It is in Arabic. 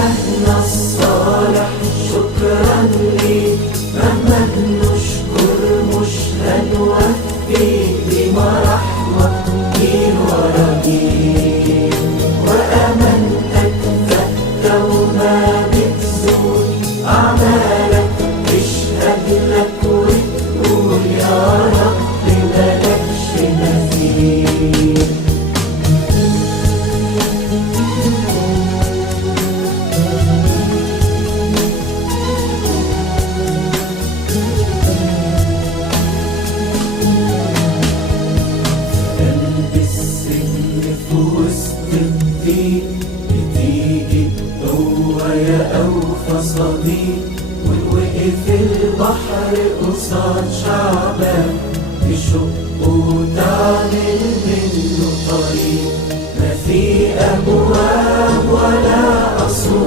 إلهنا الصالح شكرا ليك، مهما نشكر مش هنوفي بمراحمك جيل ورا جيل، وأمانتك ثابتة وما بتزول، أعمالك تشهد لك وتقول يا رب ملكش مثيل. في وسط الضيق بتيجي قوة يا أوفى صديق، ووقف البحر قصاد شعبك تشق وتعمل منه طريق، ما في أبواب ولا أسوار.